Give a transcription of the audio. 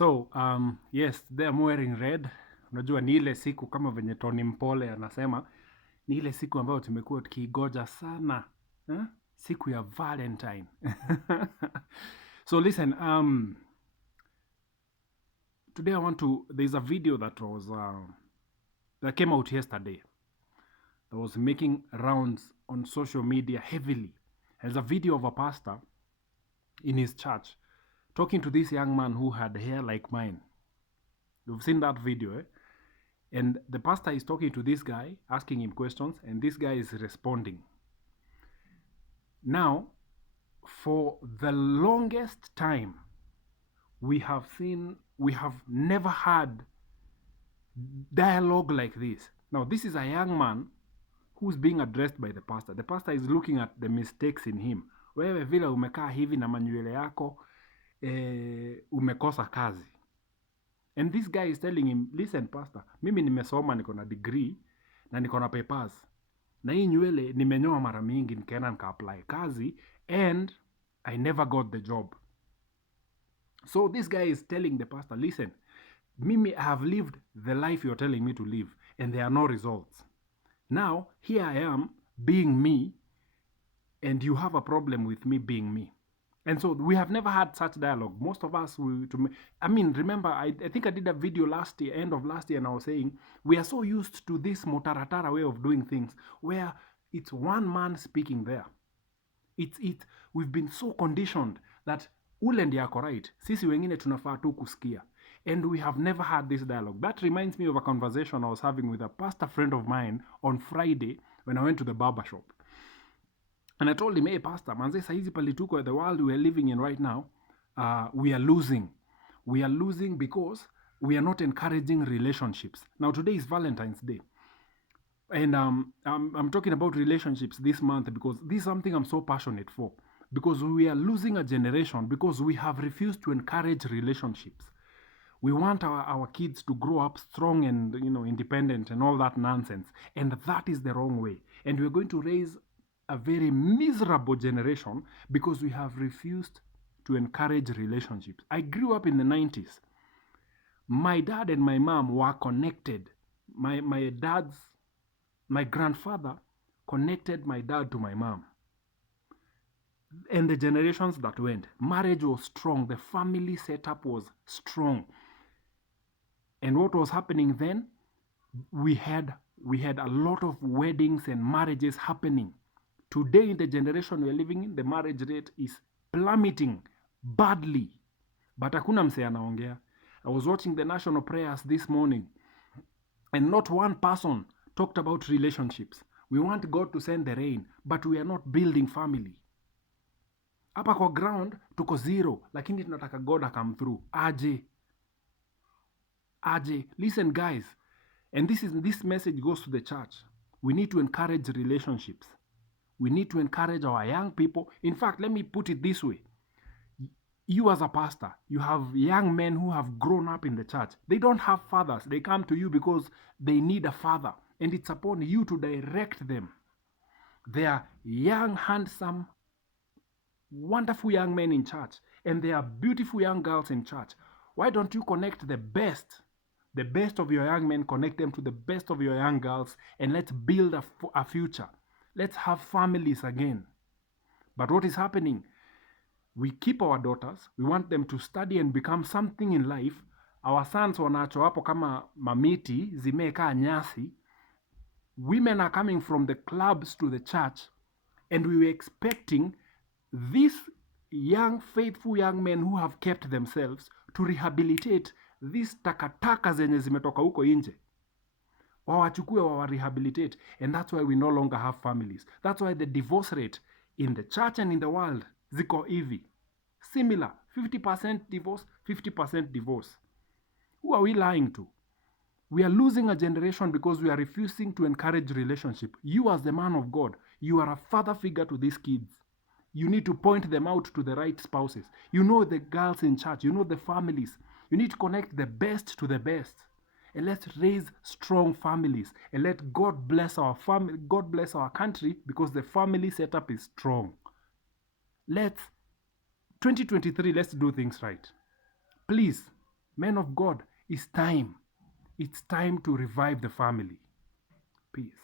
Yes, today I'm wearing red. Unajua ni ile siku kama venye Tony Mpole anasema, ni ile siku ambayo tumekuwa tukiigoja sana. Siku ya Valentine. So listen, today there's a video that came out yesterday that was making rounds on social media heavily. There's a video of a pastor in his church talking to this young man who had hair like mine. You've seen that video, eh? And the pastor is talking to this guy, asking him questions, and this guy is responding. Now, for the longest time, we have never had dialogue like this. Now, this is a young man who's being addressed by the pastor. The pastor is looking at the mistakes in him. Wewe vile umekaa hivi na manywele yako, umekosa kazi. And this guy is telling him, listen pastor, mimi nimesoma, niko na degree na niko na papers, na hii nywele nimenyoa mara mingi, nikaenda nika-apply kazi and I never got the job. So this guy is telling the pastor, listen, mimi I have lived the life you're telling me to live and there are no results. Now here I am being me and you have a problem with me being me. And so we have never had such dialogue. Most of us, remember, I think I did a video last year, end of last year, and I was saying, we are so used to this motaratara way of doing things, where it's one man speaking there. We've been so conditioned that ule ndiye ako right, sisi wengine tunafaa tu kusikia. And we have never had this dialogue. That reminds me of a conversation I was having with a pastor friend of mine on Friday when I went to the barber shop. And I told him, hey pastor, manze saizi palituko, the world we are living in right now, we are losing. We are losing because we are not encouraging relationships. Now today is Valentine's Day. And I'm talking about relationships this month because this is something I'm so passionate for. Because we are losing a generation because we have refused to encourage relationships. We want our kids to grow up strong and independent and all that nonsense. And that is the wrong way. And we're going to raise a very miserable generation because we have refused to encourage relationships. I grew up in the 90s. My dad and my mom were connected. My grandfather connected my dad to my mom. And the generations that went, marriage was strong. The family setup was strong. And what was happening then? We had a lot of weddings and marriages happening. Today, in the generation we're living in, the marriage rate is plummeting badly. But hakuna mse anaongea. I was watching the national prayers this morning, and not one person talked about relationships. We want God to send the rain, but we are not building family. Hapa kwa ground, tuko zero, lakini tunataka God to come through. Aje. Listen, guys, and this message goes to the church. We need to encourage relationships. We need to encourage our young people. In fact, let me put it this way. You as a pastor, you have young men who have grown up in the church. They don't have fathers. They come to you because they need a father. And it's upon you to direct them. They are young, handsome, wonderful young men in church. And they are beautiful young girls in church. Why don't you connect the best of your young men, connect them to the best of your young girls, and let's build a future. Let's have families again. But what is happening? We keep our daughters. We want them to study and become something in life. Our sons wanaachwa hapo kama mamiti zimekaa nyasi. Women are coming from the clubs to the church, and we were expecting these young, faithful young men who have kept themselves to rehabilitate these takataka zenye zimetoka huko nje. Wawachukue, wawarehabilitate. And that's why we no longer have families. That's why the divorce rate in the church and in the world ziko hivi. Similar. 50% divorce, 50% divorce. Who are we lying to? We are losing a generation because we are refusing to encourage relationship. You as the man of God, you are a father figure to these kids. You need to point them out to the right spouses. You know the girls in church. You know the families. You need to connect the best to the best. And let's raise strong families. And let God bless our family. God bless our country because the family setup is strong. 2023, let's do things right. Please, Men of God, it's time. It's time to revive the family. Peace.